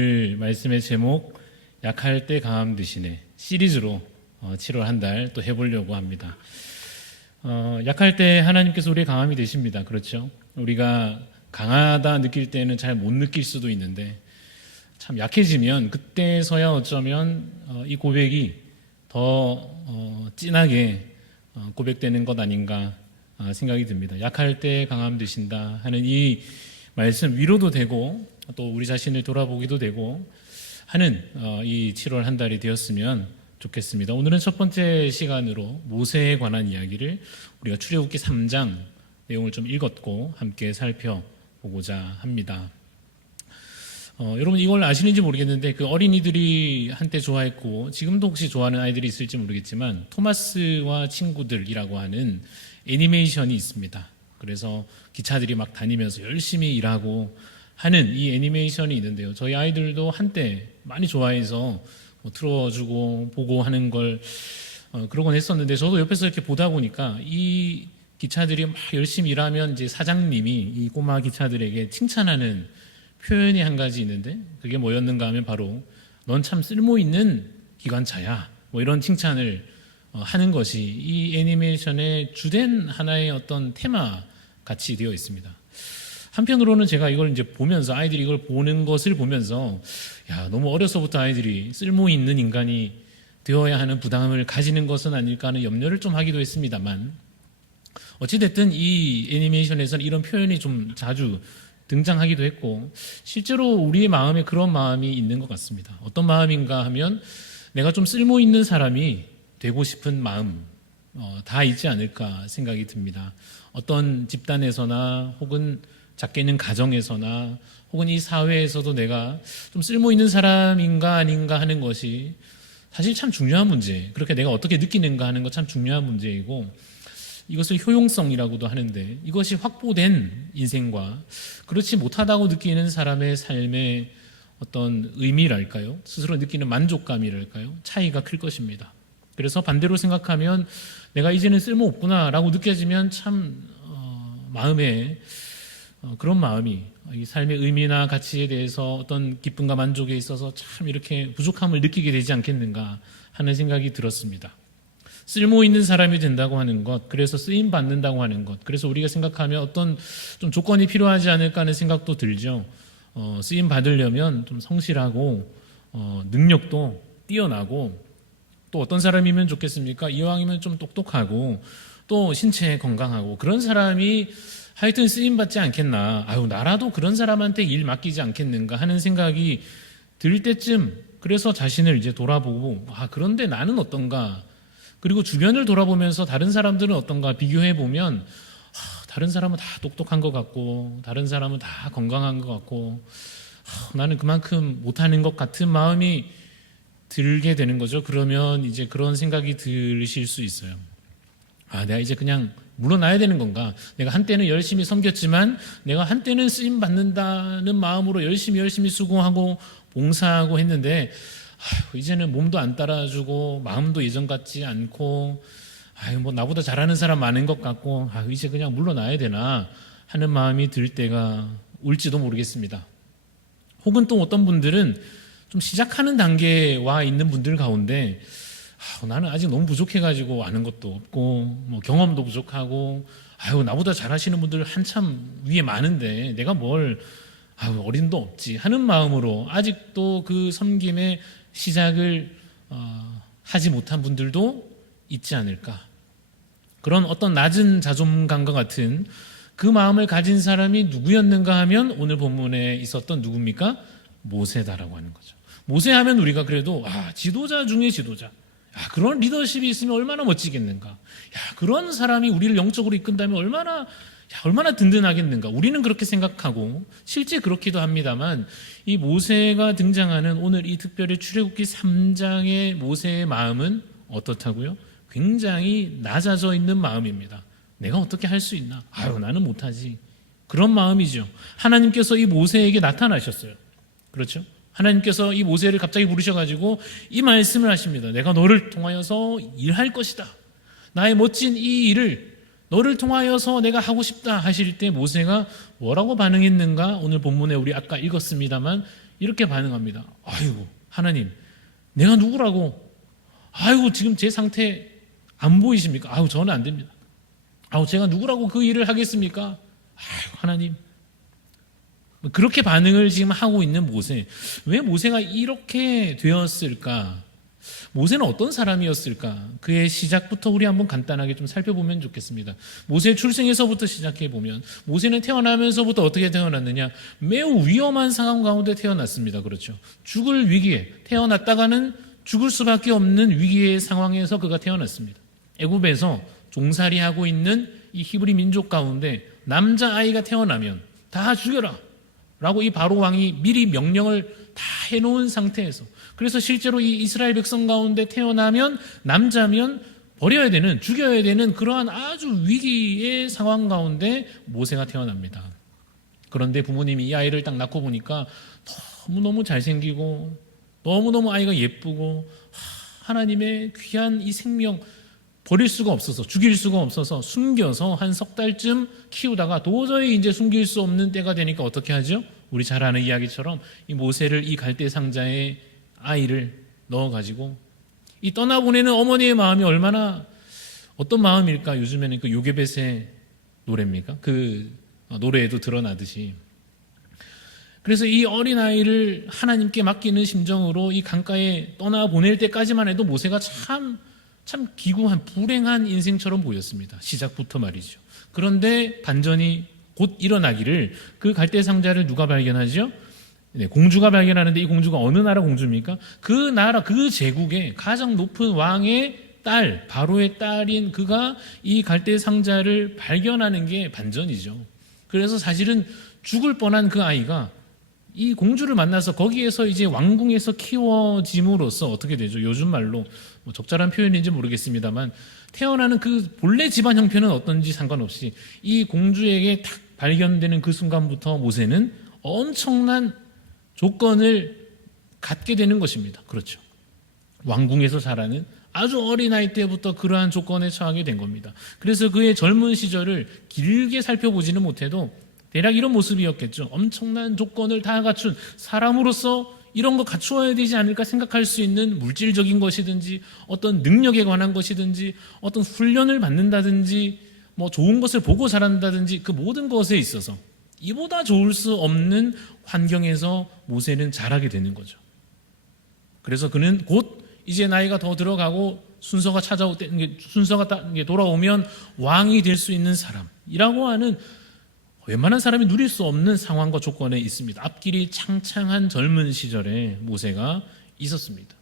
오늘 말씀의 제목 약할 때 강함 되시네 시리즈로 7월 한 달 또 해보려고 합니다. 약할 때 하나님께서 우리의 강함이 되십니다. 그렇죠? 우리가 강하다 느낄 때는 잘 못 느낄 수도 있는데 참 약해지면 그때서야 어쩌면 이 고백이 더 진하게 고백되는 것 아닌가 생각이 듭니다. 약할 때 강함 되신다 하는 이 말씀 위로도 되고 또 우리 자신을 돌아보기도 되고 하는 이 7월 한 달이 되었으면 좋겠습니다. 오늘은 첫 번째 시간으로 모세에 관한 이야기를 우리가 출애굽기 3장 내용을 좀 읽었고 함께 살펴보고자 합니다. 여러분 이걸 아시는지 모르겠는데 그 어린이들이 한때 좋아했고 지금도 혹시 좋아하는 아이들이 있을지 모르겠지만 토마스와 친구들이라고 하는 애니메이션이 있습니다. 그래서 기차들이 막 다니면서 열심히 일하고 하는 이 애니메이션이 있는데요. 저희 아이들도 한때 많이 좋아해서 틀어주고 보고 하는 걸 그러곤 했었는데 저도 옆에서 이렇게 보다 보니까 이 기차들이 막 열심히 일하면 이제 사장님이 이 꼬마 기차들에게 칭찬하는 표현이 한 가지 있는데 그게 뭐였는가 하면 바로 넌 참 쓸모있는 기관차야 뭐 이런 칭찬을 하는 것이 이 애니메이션의 주된 하나의 어떤 테마 같이 되어 있습니다. 한편으로는 제가 이걸 이제 보면서 아이들이 이걸 보는 것을 보면서 야 너무 어려서부터 아이들이 쓸모 있는 인간이 되어야 하는 부담을 가지는 것은 아닐까 하는 염려를 좀 하기도 했습니다만 어찌됐든 이 애니메이션에서는 이런 표현이 좀 자주 등장하기도 했고 실제로 우리의 마음에 그런 마음이 있는 것 같습니다. 어떤 마음인가 하면 내가 좀 쓸모 있는 사람이 되고 싶은 마음 다 있지 않을까 생각이 듭니다. 어떤 집단에서나 혹은 작게는 가정에서나 혹은 이 사회에서도 내가 좀 쓸모 있는 사람인가 아닌가 하는 것이 사실 참 중요한 문제, 그렇게 내가 어떻게 느끼는가 하는 것 참 중요한 문제이고 이것을 효용성이라고도 하는데 이것이 확보된 인생과 그렇지 못하다고 느끼는 사람의 삶의 어떤 의미랄까요? 스스로 느끼는 만족감이랄까요? 차이가 클 것입니다. 그래서 반대로 생각하면 내가 이제는 쓸모없구나라고 느껴지면 참 마음에 그런 마음이 이 삶의 의미나 가치에 대해서 어떤 기쁨과 만족에 있어서 참 이렇게 부족함을 느끼게 되지 않겠는가 하는 생각이 들었습니다. 쓸모 있는 사람이 된다고 하는 것, 그래서 쓰임 받는다고 하는 것, 그래서 우리가 생각하면 어떤 좀 조건이 필요하지 않을까 하는 생각도 들죠. 쓰임 받으려면 좀 성실하고 능력도 뛰어나고 또 어떤 사람이면 좋겠습니까? 이왕이면 좀 똑똑하고 또 신체 건강하고 그런 사람이 하여튼 쓰임 받지 않겠나. 아유 나라도 그런 사람한테 일 맡기지 않겠는가 하는 생각이 들 때쯤 그래서 자신을 이제 돌아보고 그런데 나는 어떤가. 그리고 주변을 돌아보면서 다른 사람들은 어떤가 비교해 보면 다른 사람은 다 똑똑한 것 같고 다른 사람은 다 건강한 것 같고 나는 그만큼 못하는 것 같은 마음이 들게 되는 거죠. 그러면 이제 그런 생각이 드실 수 있어요. 내가 이제 그냥 물러나야 되는 건가? 내가 한때는 열심히 섬겼지만 내가 한때는 쓰임 받는다는 마음으로 열심히 수고하고 봉사하고 했는데 이제는 몸도 안 따라주고 마음도 예전 같지 않고 뭐 나보다 잘하는 사람 많은 것 같고 이제 그냥 물러나야 되나 하는 마음이 들 때가 올지도 모르겠습니다. 혹은 또 어떤 분들은 좀 시작하는 단계에 와 있는 분들 가운데 나는 아직 너무 부족해가지고 아는 것도 없고 뭐 경험도 부족하고 나보다 잘하시는 분들 한참 위에 많은데 내가 뭘 어림도 없지 하는 마음으로 아직도 그 섬김의 시작을 하지 못한 분들도 있지 않을까. 그런 어떤 낮은 자존감과 같은 그 마음을 가진 사람이 누구였는가 하면 오늘 본문에 있었던 누굽니까? 모세다라고 하는 거죠. 모세하면 우리가 그래도 지도자 중에 지도자, 그런 리더십이 있으면 얼마나 멋지겠는가. 그런 사람이 우리를 영적으로 이끈다면 얼마나 든든하겠는가. 우리는 그렇게 생각하고 실제 그렇기도 합니다만 이 모세가 등장하는 오늘 이 특별히 출애굽기 3장의 모세의 마음은 어떻다고요? 굉장히 낮아져 있는 마음입니다. 내가 어떻게 할 수 있나? 나는 못하지. 그런 마음이죠. 하나님께서 이 모세에게 나타나셨어요. 그렇죠? 하나님께서 이 모세를 갑자기 부르셔가지고 이 말씀을 하십니다. 내가 너를 통하여서 일할 것이다. 나의 멋진 이 일을 너를 통하여서 내가 하고 싶다 하실 때 모세가 뭐라고 반응했는가? 오늘 본문에 우리 아까 읽었습니다만 이렇게 반응합니다. 아이고 하나님, 내가 누구라고? 아이고 지금 제 상태 안 보이십니까? 아이고 저는 안 됩니다. 아이고 제가 누구라고 그 일을 하겠습니까? 아이고 하나님. 그렇게 반응을 지금 하고 있는 모세. 왜 모세가 이렇게 되었을까? 모세는 어떤 사람이었을까? 그의 시작부터 우리 한번 간단하게 좀 살펴보면 좋겠습니다. 모세 출생에서부터 시작해 보면 모세는 태어나면서부터 어떻게 태어났느냐? 매우 위험한 상황 가운데 태어났습니다. 그렇죠? 죽을 위기에 태어났다가는 죽을 수밖에 없는 위기의 상황에서 그가 태어났습니다. 애굽에서 종살이하고 있는 이 히브리 민족 가운데 남자아이가 태어나면 다 죽여라 라고 이 바로 왕이 미리 명령을 다 해놓은 상태에서, 그래서 실제로 이 이스라엘 백성 가운데 태어나면 남자면 버려야 되는, 죽여야 되는 그러한 아주 위기의 상황 가운데 모세가 태어납니다. 그런데 부모님이 이 아이를 딱 낳고 보니까 너무너무 잘생기고 너무너무 아이가 예쁘고 하나님의 귀한 이 생명 버릴 수가 없어서, 죽일 수가 없어서 숨겨서 한 석 달쯤 키우다가 도저히 이제 숨길 수 없는 때가 되니까 어떻게 하죠? 우리 잘 아는 이야기처럼 이 모세를 이 갈대 상자에 아이를 넣어가지고 이 떠나보내는 어머니의 마음이 얼마나 어떤 마음일까? 요즘에는 그 요게벳의 노래입니까? 그 노래에도 드러나듯이. 그래서 이 어린아이를 하나님께 맡기는 심정으로 이 강가에 떠나보낼 때까지만 해도 모세가 참 기구한 불행한 인생처럼 보였습니다. 시작부터 말이죠. 그런데 반전이 곧 일어나기를, 그 갈대 상자를 누가 발견하죠? 네, 공주가 발견하는데 이 공주가 어느 나라 공주입니까? 그 나라, 그 제국의 가장 높은 왕의 딸, 바로의 딸인 그가 이 갈대 상자를 발견하는 게 반전이죠. 그래서 사실은 죽을 뻔한 그 아이가 이 공주를 만나서 거기에서 이제 왕궁에서 키워짐으로써 어떻게 되죠? 요즘 말로 뭐 적절한 표현인지 모르겠습니다만 태어나는 그 본래 집안 형편은 어떤지 상관없이 이 공주에게 딱 발견되는 그 순간부터 모세는 엄청난 조건을 갖게 되는 것입니다. 그렇죠. 왕궁에서 자라는 아주 어린아이 때부터 그러한 조건에 처하게 된 겁니다. 그래서 그의 젊은 시절을 길게 살펴보지는 못해도 대략 이런 모습이었겠죠. 엄청난 조건을 다 갖춘 사람으로서 이런 거 갖추어야 되지 않을까 생각할 수 있는 물질적인 것이든지 어떤 능력에 관한 것이든지 어떤 훈련을 받는다든지 뭐 좋은 것을 보고 자란다든지 그 모든 것에 있어서 이보다 좋을 수 없는 환경에서 모세는 자라게 되는 거죠. 그래서 그는 곧 이제 나이가 더 들어가고 순서가 돌아오면 왕이 될 수 있는 사람이라고 하는 웬만한 사람이 누릴 수 없는 상황과 조건에 있습니다. 앞길이 창창한 젊은 시절에 모세가 있었습니다.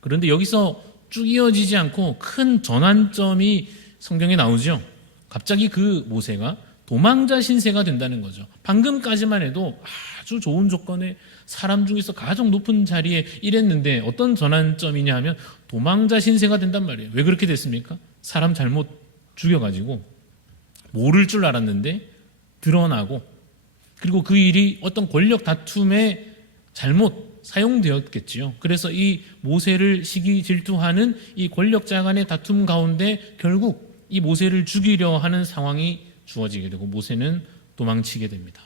그런데 여기서 쭉 이어지지 않고 큰 전환점이 성경에 나오죠. 갑자기 그 모세가 도망자 신세가 된다는 거죠. 방금까지만 해도 아주 좋은 조건에 사람 중에서 가장 높은 자리에 일했는데 어떤 전환점이냐 하면 도망자 신세가 된단 말이에요. 왜 그렇게 됐습니까? 사람 잘못 죽여가지고 모를 줄 알았는데 드러나고, 그리고 그 일이 어떤 권력 다툼에 잘못 사용되었겠지요. 그래서 이 모세를 시기 질투하는 이 권력자 간의 다툼 가운데 결국 이 모세를 죽이려 하는 상황이 주어지게 되고 모세는 도망치게 됩니다.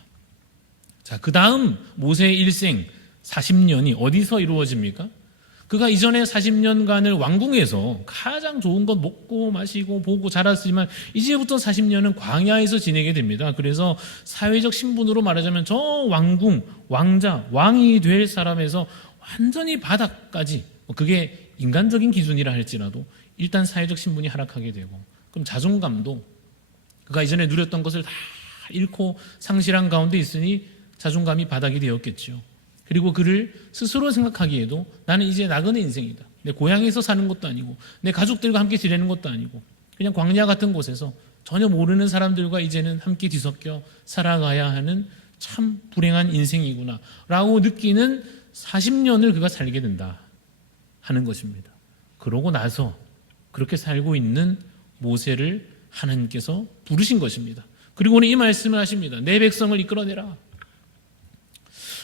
자, 그 다음 모세의 일생 40년이 어디서 이루어집니까? 그가 이전에 40년간을 왕궁에서 가장 좋은 것 먹고 마시고 보고 자랐지만 이제부터 40년은 광야에서 지내게 됩니다. 그래서 사회적 신분으로 말하자면 저 왕궁, 왕자, 왕이 될 사람에서 완전히 바닥까지, 그게 인간적인 기준이라 할지라도 일단 사회적 신분이 하락하게 되고, 그럼 자존감도 그가 이전에 누렸던 것을 다 잃고 상실한 가운데 있으니 자존감이 바닥이 되었겠죠. 그리고 그를 스스로 생각하기에도 나는 이제 나그네 인생이다. 내 고향에서 사는 것도 아니고 내 가족들과 함께 지내는 것도 아니고 그냥 광야 같은 곳에서 전혀 모르는 사람들과 이제는 함께 뒤섞여 살아가야 하는 참 불행한 인생이구나 라고 느끼는 40년을 그가 살게 된다 하는 것입니다. 그러고 나서 그렇게 살고 있는 모세를 하나님께서 부르신 것입니다. 그리고는 이 말씀을 하십니다. 내 백성을 이끌어내라.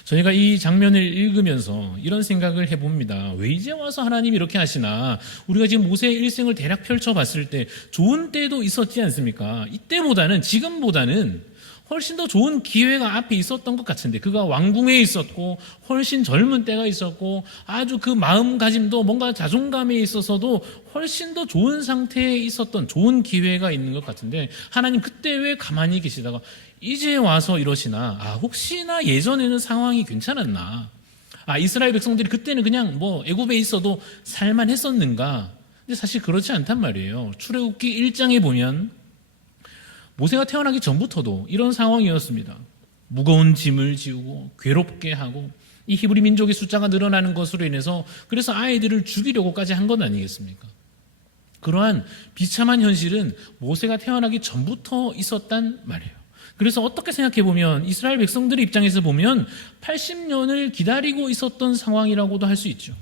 저희가 이 장면을 읽으면서 이런 생각을 해봅니다. 왜 이제 와서 하나님이 이렇게 하시나? 우리가 지금 모세의 일생을 대략 펼쳐봤을 때 좋은 때도 있었지 않습니까? 이때보다는, 지금보다는 훨씬 더 좋은 기회가 앞에 있었던 것 같은데, 그가 왕궁에 있었고 훨씬 젊은 때가 있었고 아주 그 마음가짐도 뭔가 자존감에 있어서도 훨씬 더 좋은 상태에 있었던 좋은 기회가 있는 것 같은데, 하나님 그때 왜 가만히 계시다가 이제 와서 이러시나? 혹시나 예전에는 상황이 괜찮았나? 이스라엘 백성들이 그때는 그냥 뭐 애굽에 있어도 살만 했었는가? 근데 사실 그렇지 않단 말이에요. 출애굽기 1장에 보면 모세가 태어나기 전부터도 이런 상황이었습니다. 무거운 짐을 지우고 괴롭게 하고, 이 히브리 민족의 숫자가 늘어나는 것으로 인해서 그래서 아이들을 죽이려고까지 한 건 아니겠습니까? 그러한 비참한 현실은 모세가 태어나기 전부터 있었단 말이에요. 그래서 어떻게 생각해 보면 이스라엘 백성들의 입장에서 보면 80년을 기다리고 있었던 상황이라고도 할 수 있죠.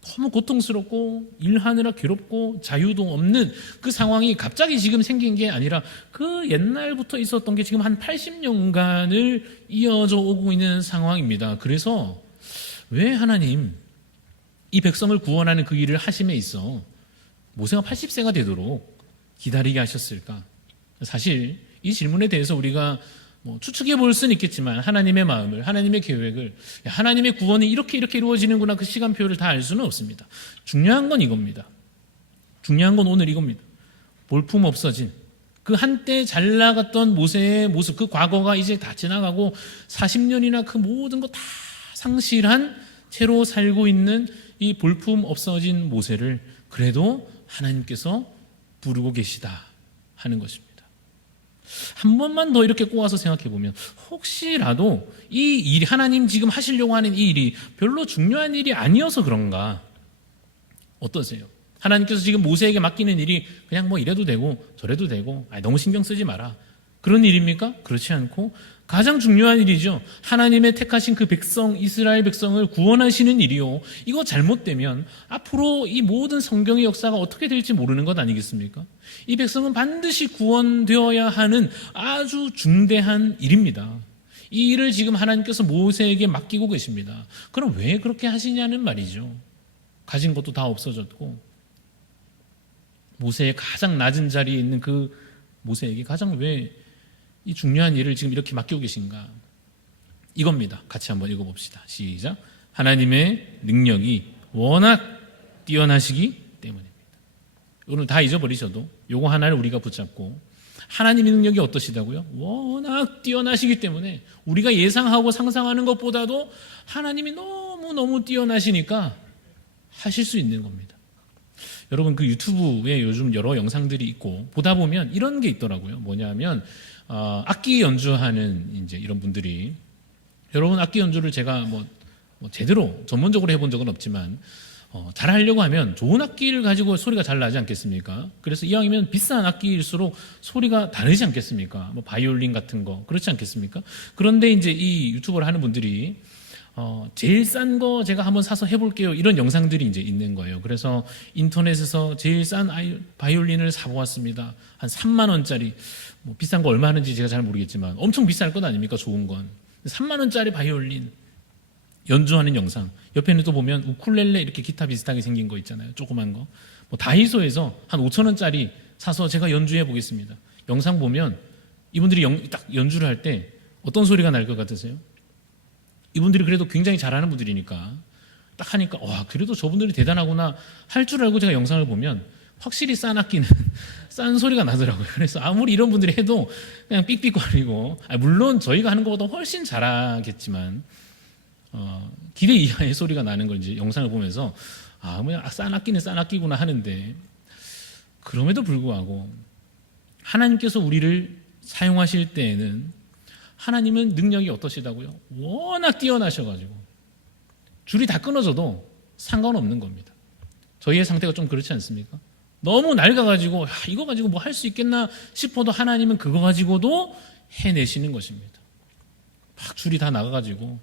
너무 고통스럽고 일하느라 괴롭고 자유도 없는 그 상황이 갑자기 지금 생긴 게 아니라 그 옛날부터 있었던 게 지금 한 80년간을 이어져 오고 있는 상황입니다. 그래서 왜 하나님 이 백성을 구원하는 그 일을 하심에 있어 모세가 80세가 되도록 기다리게 하셨을까? 사실 이 질문에 대해서 우리가 추측해 볼 수는 있겠지만 하나님의 마음을, 하나님의 계획을, 하나님의 구원이 이렇게 이루어지는구나, 그 시간표를 다 알 수는 없습니다. 중요한 건 이겁니다. 중요한 건 오늘 이겁니다. 볼품 없어진 그 한때 잘 나갔던 모세의 모습, 그 과거가 이제 다 지나가고 40년이나 그 모든 거 다 상실한 채로 살고 있는 이 볼품 없어진 모세를 그래도 하나님께서 부르고 계시다 하는 것입니다. 한 번만 더 이렇게 꼬아서 생각해 보면 혹시라도 이 일이, 하나님 지금 하시려고 하는 이 일이 별로 중요한 일이 아니어서 그런가? 어떠세요? 하나님께서 지금 모세에게 맡기는 일이 그냥 뭐 이래도 되고 저래도 되고 너무 신경 쓰지 마라, 그런 일입니까? 그렇지 않고 가장 중요한 일이죠. 하나님의 택하신 그 백성, 이스라엘 백성을 구원하시는 일이요, 이거 잘못되면 앞으로 이 모든 성경의 역사가 어떻게 될지 모르는 것 아니겠습니까? 이 백성은 반드시 구원되어야 하는 아주 중대한 일입니다. 이 일을 지금 하나님께서 모세에게 맡기고 계십니다. 그럼 왜 그렇게 하시냐는 말이죠. 가진 것도 다 없어졌고 모세의 가장 낮은 자리에 있는 그 모세에게 가장 왜 이 중요한 일을 지금 이렇게 맡기고 계신가? 이겁니다. 같이 한번 읽어봅시다. 시작. 하나님의 능력이 워낙 뛰어나시기 때문입니다. 오늘 다 잊어버리셔도 요거 하나를 우리가 붙잡고, 하나님의 능력이 어떠시다고요? 워낙 뛰어나시기 때문에 우리가 예상하고 상상하는 것보다도 하나님이 너무너무 뛰어나시니까 하실 수 있는 겁니다. 여러분, 그 유튜브에 요즘 여러 영상들이 있고 보다 보면 이런 게 있더라고요. 뭐냐면 악기 연주하는 이제 이런 분들이, 여러분 악기 연주를 제가 뭐 제대로 전문적으로 해본 적은 없지만 잘 하려고 하면 좋은 악기를 가지고 소리가 잘 나지 않겠습니까? 그래서 이왕이면 비싼 악기일수록 소리가 다르지 않겠습니까? 뭐 바이올린 같은 거, 그렇지 않겠습니까? 그런데 이제 이 유튜버를 하는 분들이 제일 싼 거 제가 한번 사서 해볼게요, 이런 영상들이 이제 있는 거예요. 그래서 인터넷에서 제일 싼 바이올린을 사보았습니다. 한 3만 원짜리, 뭐 비싼 거 얼마 하는지 제가 잘 모르겠지만 엄청 비쌀 것 아닙니까? 좋은 건 3만 원짜리 바이올린 연주하는 영상, 옆에는 또 보면 우쿨렐레 이렇게 기타 비슷하게 생긴 거 있잖아요, 조그만 거. 뭐 다이소에서 한 5천 원짜리 사서 제가 연주해 보겠습니다. 영상 보면 이분들이 딱 연주를 할 때 어떤 소리가 날 것 같으세요? 이분들이 그래도 굉장히 잘하는 분들이니까 딱 하니까 그래도 저분들이 대단하구나 할 줄 알고 제가 영상을 보면 확실히 싼 악기는 싼 소리가 나더라고요. 그래서 아무리 이런 분들이 해도 그냥 삑삑거리고, 물론 저희가 하는 것보다 훨씬 잘하겠지만 기대 이하의 소리가 나는 걸 이제 영상을 보면서 그냥 싼 악기는 싼 악기구나 하는데, 그럼에도 불구하고 하나님께서 우리를 사용하실 때에는 하나님은 능력이 어떠시다고요? 워낙 뛰어나셔가지고 줄이 다 끊어져도 상관없는 겁니다. 저희의 상태가 좀 그렇지 않습니까? 너무 낡아가지고 이거 가지고 뭐 할 수 있겠나 싶어도 하나님은 그거 가지고도 해내시는 것입니다. 막 줄이 다 나가가지고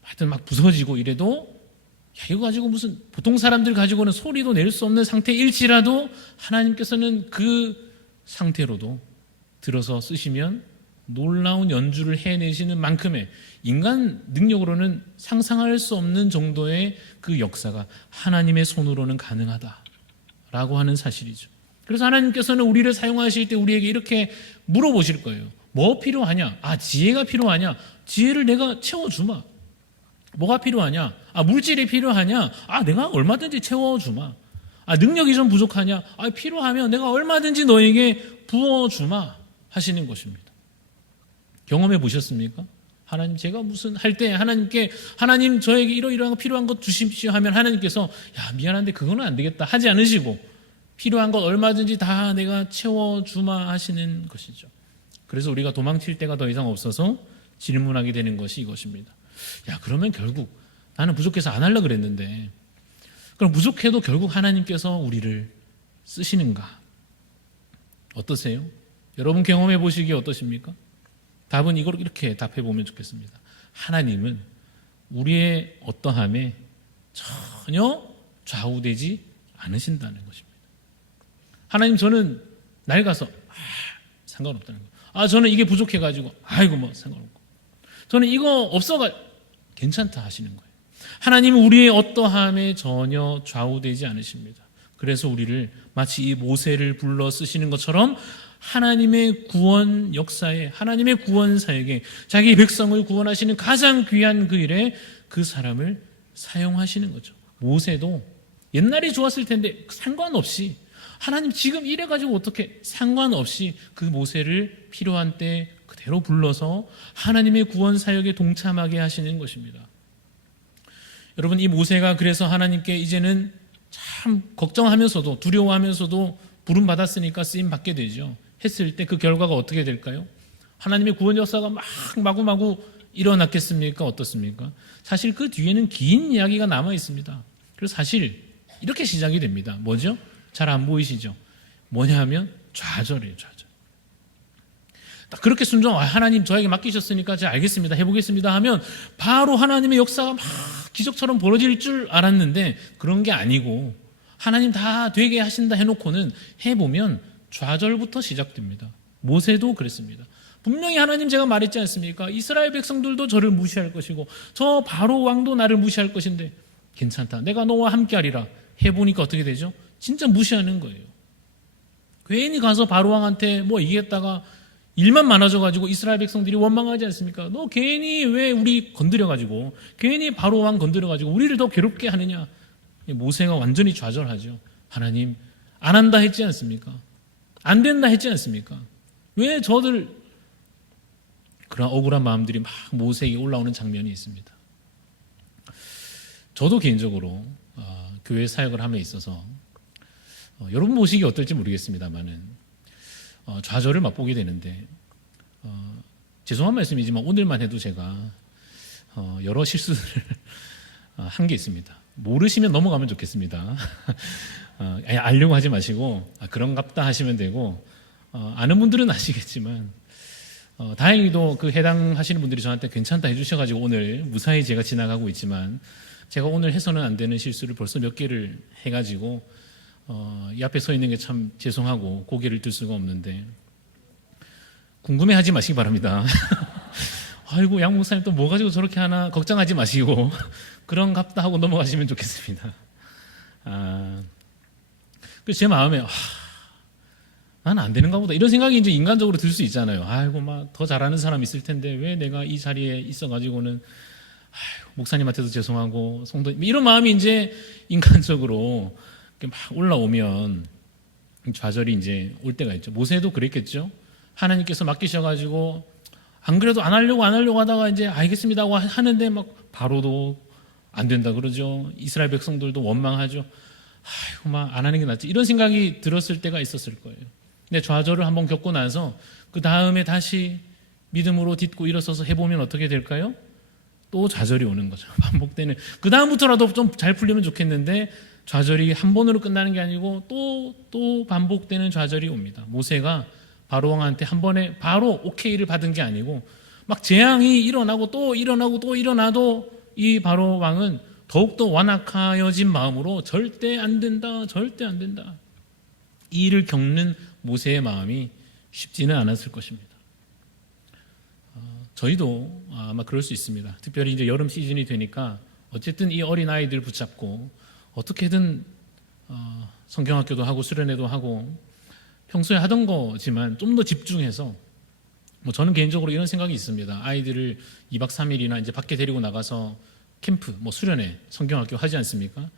하여튼 막 부서지고 이래도 이거 가지고 무슨 보통 사람들 가지고는 소리도 낼 수 없는 상태일지라도 하나님께서는 그 상태로도 들어서 쓰시면 놀라운 연주를 해내시는 만큼의 인간 능력으로는 상상할 수 없는 정도의 그 역사가 하나님의 손으로는 가능하다라고 하는 사실이죠. 그래서 하나님께서는 우리를 사용하실 때 우리에게 이렇게 물어보실 거예요. 뭐 필요하냐? 지혜가 필요하냐? 지혜를 내가 채워주마. 뭐가 필요하냐? 물질이 필요하냐? 내가 얼마든지 채워주마. 능력이 좀 부족하냐? 필요하면 내가 얼마든지 너에게 부어주마 하시는 것입니다. 경험해 보셨습니까? 하나님 제가 무슨 할 때 하나님께 하나님 저에게 이러이러한 필요한 것 주십시오 하면 하나님께서 미안한데 그거는 안 되겠다 하지 않으시고 필요한 것 얼마든지 다 내가 채워주마 하시는 것이죠. 그래서 우리가 도망칠 데가 더 이상 없어서 질문하게 되는 것이 이것입니다. 그러면 결국 나는 부족해서 안 하려고 그랬는데 그럼 부족해도 결국 하나님께서 우리를 쓰시는가? 어떠세요? 여러분 경험해 보시기에 어떠십니까? 답은 이걸 이렇게 답해 보면 좋겠습니다. 하나님은 우리의 어떠함에 전혀 좌우되지 않으신다는 것입니다. 하나님 저는 낡아서 상관없다는 거예요. 저는 이게 부족해가지고 상관없고 저는 이거 없어가 괜찮다 하시는 거예요. 하나님은 우리의 어떠함에 전혀 좌우되지 않으십니다. 그래서 우리를 마치 이 모세를 불러 쓰시는 것처럼 하나님의 구원 역사에 하나님의 구원 사역에 자기 백성을 구원하시는 가장 귀한 그 일에 그 사람을 사용하시는 거죠. 모세도 옛날에 좋았을 텐데 상관없이 하나님 지금 이래가지고 어떻게 상관없이 그 모세를 필요한 때 그대로 불러서 하나님의 구원 사역에 동참하게 하시는 것입니다. 여러분 이 모세가 그래서 하나님께 이제는 참 걱정하면서도 두려워하면서도 부름 받았으니까 쓰임 받게 되죠. 했을 때 그 결과가 어떻게 될까요? 하나님의 구원 역사가 막 마구마구 일어났겠습니까? 어떻습니까? 사실 그 뒤에는 긴 이야기가 남아 있습니다. 그래서 사실 이렇게 시작이 됩니다. 뭐죠? 잘 안 보이시죠? 뭐냐 하면 좌절이에요. 좌절. 딱 그렇게 순종 하나님 저에게 맡기셨으니까 제가 알겠습니다. 해보겠습니다 하면 바로 하나님의 역사가 막 기적처럼 벌어질 줄 알았는데 그런 게 아니고 하나님 다 되게 하신다 해놓고는 해보면 좌절부터 시작됩니다. 모세도 그랬습니다. 분명히 하나님 제가 말했지 않습니까? 이스라엘 백성들도 저를 무시할 것이고 저 바로 왕도 나를 무시할 것인데 괜찮다. 내가 너와 함께하리라. 해보니까 어떻게 되죠? 진짜 무시하는 거예요. 괜히 가서 바로 왕한테 얘기했다가 일만 많아져가지고 이스라엘 백성들이 원망하지 않습니까? 너 괜히 왜 우리 건드려가지고 괜히 바로 왕 건드려가지고 우리를 더 괴롭게 하느냐? 모세가 완전히 좌절하죠. 하나님 안 한다 했지 않습니까? 안 된다 했지 않습니까? 왜 저들 그런 억울한 마음들이 막 모세에게 올라오는 장면이 있습니다. 저도 개인적으로 교회 사역을 함에 있어서 여러분 보시기 어떨지 모르겠습니다만은 좌절을 맛보게 되는데 죄송한 말씀이지만 오늘만 해도 제가 여러 실수를 한 게 있습니다. 모르시면 넘어가면 좋겠습니다. 알려고 하지 마시고 그런갑다 하시면 되고 아는 분들은 아시겠지만 다행히도 그 해당하시는 분들이 저한테 괜찮다 해주셔가지고 오늘 무사히 제가 지나가고 있지만 제가 오늘 해서는 안 되는 실수를 벌써 몇 개를 해가지고 이 앞에 서 있는 게 참 죄송하고 고개를 들 수가 없는데 궁금해하지 마시기 바랍니다. 아이고 양 목사님 또 뭐 가지고 저렇게 하나 걱정하지 마시고 그런갑다 하고 넘어가시면 좋겠습니다. 그래서 제 마음에 나는 안 되는가 보다 이런 생각이 이제 인간적으로 들 수 있잖아요. 아이고 막 더 잘하는 사람 있을 텐데 왜 내가 이 자리에 있어가지고는 목사님한테도 죄송하고 성도 이런 마음이 이제 인간적으로 막 올라오면 좌절이 이제 올 때가 있죠. 모세도 그랬겠죠. 하나님께서 맡기셔가지고 안 그래도 안 하려고 하다가 이제 알겠습니다 하고 하는데 막 바로도 안 된다 그러죠. 이스라엘 백성들도 원망하죠. 아이고 막 안 하는 게 낫지 이런 생각이 들었을 때가 있었을 거예요. 근데 좌절을 한번 겪고 나서 그 다음에 다시 믿음으로 딛고 일어서서 해보면 어떻게 될까요? 또 좌절이 오는 거죠. 반복되는. 그 다음부터라도 좀 잘 풀리면 좋겠는데 좌절이 한 번으로 끝나는 게 아니고 또 반복되는 좌절이 옵니다. 모세가 바로 왕한테 한 번에 바로 오케이를 받은 게 아니고 막 재앙이 일어나고 또 일어나도 이 바로 왕은 더욱더 완악하여진 마음으로 절대 안 된다. 이 일을 겪는 모세의 마음이 쉽지는 않았을 것입니다. 저희도 아마 그럴 수 있습니다. 특별히 이제 여름 시즌이 되니까 어쨌든 이 어린 아이들 붙잡고 어떻게든 성경학교도 하고 수련회도 하고 평소에 하던 거지만 좀 더 집중해서 뭐 저는 개인적으로 이런 생각이 있습니다. 아이들을 2박 3일이나 이제 밖에 데리고 나가서 캠프, 뭐 수련회, 성경학교 하지 않습니까?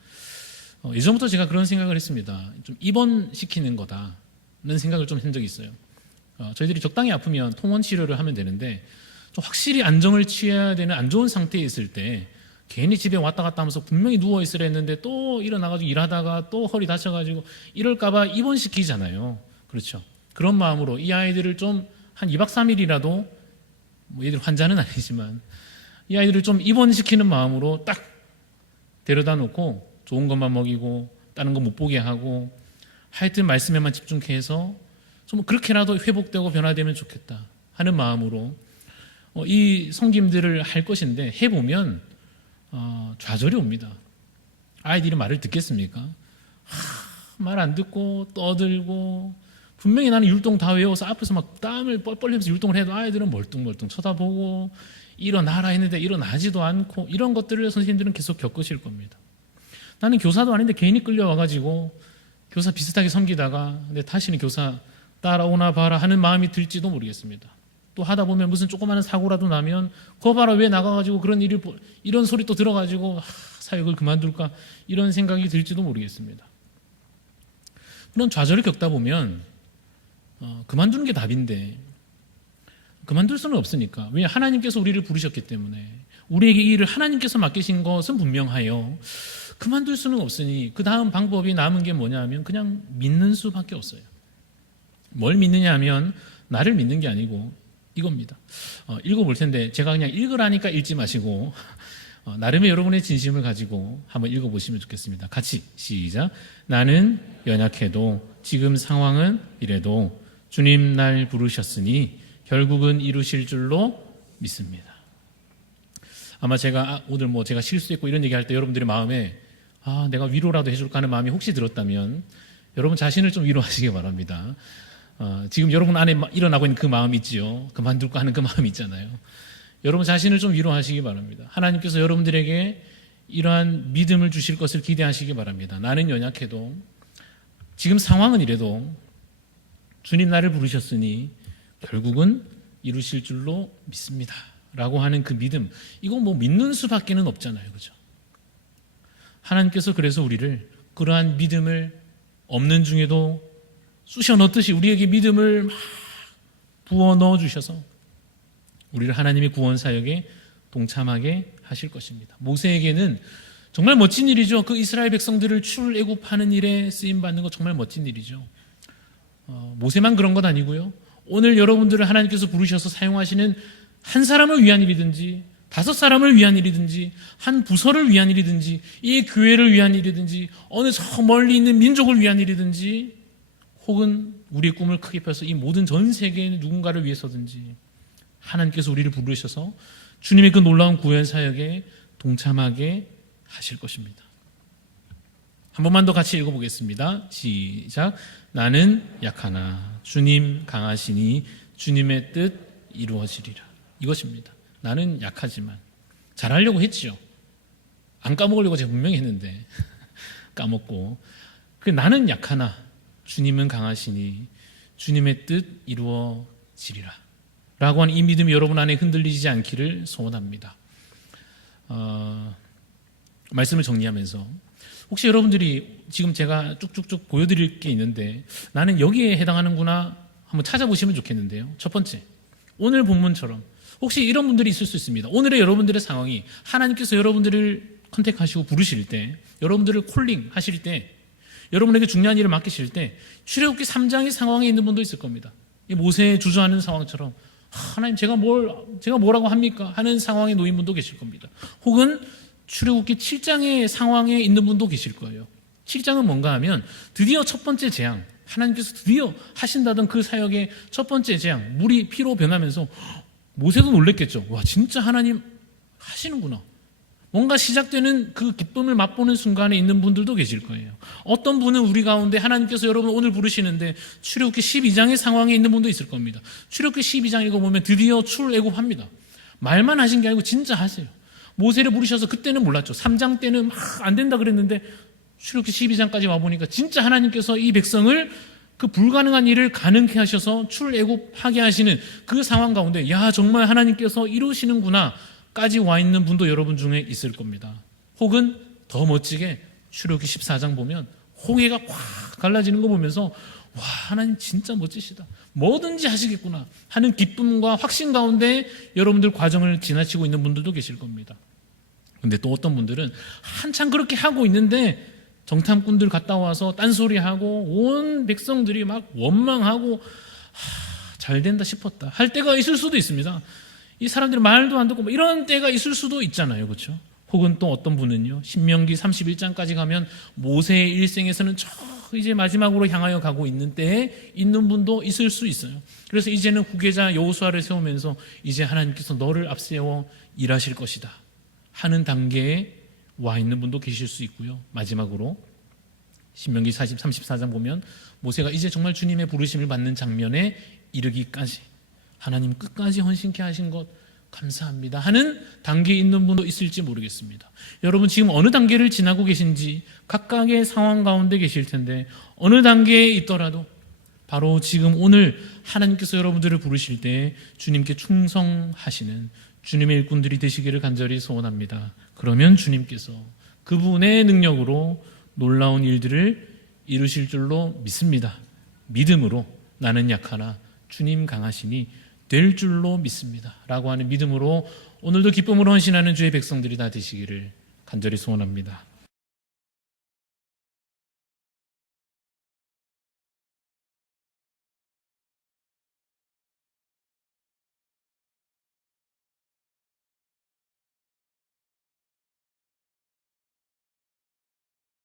예전부터 제가 그런 생각을 했습니다. 좀 입원시키는 거다는 생각을 좀 한 적이 있어요. 저희들이 적당히 아프면 통원 치료를 하면 되는데 좀 확실히 안정을 취해야 되는 안 좋은 상태에 있을 때 괜히 집에 왔다 갔다 하면서 분명히 누워 있으려 했는데 또 일어나가지고 일하다가 또 허리 다쳐가지고 이럴까봐 입원시키잖아요. 그렇죠. 그런 마음으로 이 아이들을 좀 한 2박 3일이라도 뭐 얘들 환자는 아니지만 이 아이들을 좀 입원시키는 마음으로 딱 데려다 놓고 좋은 것만 먹이고 다른 거 못 보게 하고 하여튼 말씀에만 집중해 해서 좀 그렇게라도 회복되고 변화되면 좋겠다 하는 마음으로 이 섬김들을 할 것인데 해보면 좌절이 옵니다. 아이들이 말을 듣겠습니까? 말 안 듣고 떠들고 분명히 나는 율동 다 외워서 앞에서 막 땀을 뻘뻘 흘리면서 율동을 해도 아이들은 멀뚱멀뚱 쳐다보고 일어나라 했는데 일어나지도 않고 이런 것들을 선생님들은 계속 겪으실 겁니다. 나는 교사도 아닌데 괜히 끌려와가지고 교사 비슷하게 섬기다가 근데 다시는 교사 따라오나 봐라 하는 마음이 들지도 모르겠습니다. 또 하다 보면 무슨 조그마한 사고라도 나면 거 봐라 왜 나가가지고 그런 일을 이런 소리 또 들어가지고 사역을 그만둘까 이런 생각이 들지도 모르겠습니다. 그런 좌절을 겪다 보면 그만두는 게 답인데 그만둘 수는 없으니까. 왜냐 하나님께서 우리를 부르셨기 때문에 우리에게 이 일을 하나님께서 맡기신 것은 분명하여 그만둘 수는 없으니 그 다음 방법이 남은 게 뭐냐면 그냥 믿는 수밖에 없어요. 뭘 믿느냐 하면 나를 믿는 게 아니고 이겁니다. 읽어볼 텐데 제가 그냥 읽으라니까 읽지 마시고 나름의 여러분의 진심을 가지고 한번 읽어보시면 좋겠습니다. 같이 시작. 나는 연약해도 지금 상황은 이래도 주님 날 부르셨으니 결국은 이루실 줄로 믿습니다. 아마 제가 오늘 뭐 제가 실수했고 이런 얘기할 때 여러분들의 마음에 내가 위로라도 해줄까 하는 마음이 혹시 들었다면 여러분 자신을 좀 위로하시기 바랍니다. 지금 여러분 안에 일어나고 있는 그 마음이 있지요. 그만둘까 하는 그 마음이 있잖아요. 여러분 자신을 좀 위로하시기 바랍니다. 하나님께서 여러분들에게 이러한 믿음을 주실 것을 기대하시기 바랍니다. 나는 연약해도 지금 상황은 이래도 주님 나를 부르셨으니 결국은 이루실 줄로 믿습니다 라고 하는 그 믿음, 이건 뭐 믿는 수밖에는 없잖아요. 그죠? 하나님께서 그래서 우리를 그러한 믿음을 없는 중에도 쑤셔 넣듯이 우리에게 믿음을 막 부어 넣어 주셔서 우리를 하나님의 구원 사역에 동참하게 하실 것입니다. 모세에게는 정말 멋진 일이죠. 그 이스라엘 백성들을 출애굽하는 일에 쓰임 받는 거 정말 멋진 일이죠. 모세만 그런 것 아니고요. 오늘 여러분들을 하나님께서 부르셔서 사용하시는 한 사람을 위한 일이든지 5사람을 위한 일이든지 한 부서를 위한 일이든지 이 교회를 위한 일이든지 어느 저 멀리 있는 민족을 위한 일이든지 혹은 우리의 꿈을 크게 펴서 이 모든 전 세계의 누군가를 위해서든지 하나님께서 우리를 부르셔서 주님의 그 놀라운 구원 사역에 동참하게 하실 것입니다. 한 번만 더 같이 읽어보겠습니다. 시작. 나는 약하나 주님 강하시니 주님의 뜻 이루어지리라. 이것입니다. 나는 약하지만 잘하려고 했죠. 안 까먹으려고 제가 분명히 했는데 까먹고 나는 약하나 주님은 강하시니 주님의 뜻 이루어지리라 라고 하는 이 믿음이 여러분 안에 흔들리지 않기를 소원합니다. 말씀을 정리하면서 혹시 여러분들이 지금 제가 쭉쭉쭉 보여드릴 게 있는데 나는 여기에 해당하는구나 한번 찾아보시면 좋겠는데요. 첫 번째, 오늘 본문처럼 혹시 이런 분들이 있을 수 있습니다. 오늘의 여러분들의 상황이 하나님께서 여러분들을 컨택하시고 부르실 때, 여러분들을 콜링 하실 때, 여러분에게 중요한 일을 맡기실 때 출애굽기 3장의 상황에 있는 분도 있을 겁니다. 이 모세의 주저하는 상황처럼 하나님 제가 뭐라고 합니까? 하는 상황에 놓인 분도 계실 겁니다. 혹은 출애굽기 7장의 상황에 있는 분도 계실 거예요. 7장은 뭔가 하면 드디어 첫 번째 재앙, 하나님께서 드디어 하신다던 그 사역의 첫 번째 재앙, 물이 피로 변하면서 모세도 놀랬겠죠. 와, 진짜 하나님 하시는구나. 뭔가 시작되는 그 기쁨을 맛보는 순간에 있는 분들도 계실 거예요. 어떤 분은 우리 가운데 하나님께서 여러분 오늘 부르시는데 출애굽기 12장의 상황에 있는 분도 있을 겁니다. 출애굽기 12장 읽어보면 드디어 출애굽합니다. 말만 하신 게 아니고 진짜 하세요. 모세를 부르셔서 그때는 몰랐죠. 3장 때는 막 안 된다 그랬는데 출애굽기 12장까지 와보니까 진짜 하나님께서 이 백성을 그 불가능한 일을 가능케 하셔서 출애굽하게 하시는 그 상황 가운데 야 정말 하나님께서 이루시는구나 까지 와 있는 분도 여러분 중에 있을 겁니다. 혹은 더 멋지게 출애굽기 14장 보면 홍해가 확 갈라지는 거 보면서 와 하나님 진짜 멋지시다, 뭐든지 하시겠구나 하는 기쁨과 확신 가운데 여러분들 과정을 지나치고 있는 분들도 계실 겁니다. 근데 또 어떤 분들은 한참 그렇게 하고 있는데 정탐꾼들 갔다 와서 딴소리하고 온 백성들이 막 원망하고 잘 된다 싶었다 할 때가 있을 수도 있습니다. 이 사람들이 말도 안 듣고 뭐 이런 때가 있을 수도 있잖아요, 그렇죠? 혹은 또 어떤 분은요, 신명기 31장까지 가면 모세의 일생에서는 저 이제 마지막으로 향하여 가고 있는 때에 있는 분도 있을 수 있어요. 그래서 이제는 후계자 여호수아를 세우면서 이제 하나님께서 너를 앞세워 일하실 것이다 하는 단계에 와 있는 분도 계실 수 있고요. 마지막으로 신명기 34장 보면 모세가 이제 정말 주님의 부르심을 받는 장면에 이르기까지 하나님 끝까지 헌신케 하신 것 감사합니다 하는 단계에 있는 분도 있을지 모르겠습니다. 여러분 지금 어느 단계를 지나고 계신지 각각의 상황 가운데 계실 텐데 어느 단계에 있더라도 바로 지금 오늘 하나님께서 여러분들을 부르실 때 주님께 충성하시는 주님의 일꾼들이 되시기를 간절히 소원합니다. 그러면 주님께서 그분의 능력으로 놀라운 일들을 이루실 줄로 믿습니다. 믿음으로 나는 약하나 주님 강하시니 될 줄로 믿습니다 라고 하는 믿음으로 오늘도 기쁨으로 헌신하는 주의 백성들이 다 되시기를 간절히 소원합니다.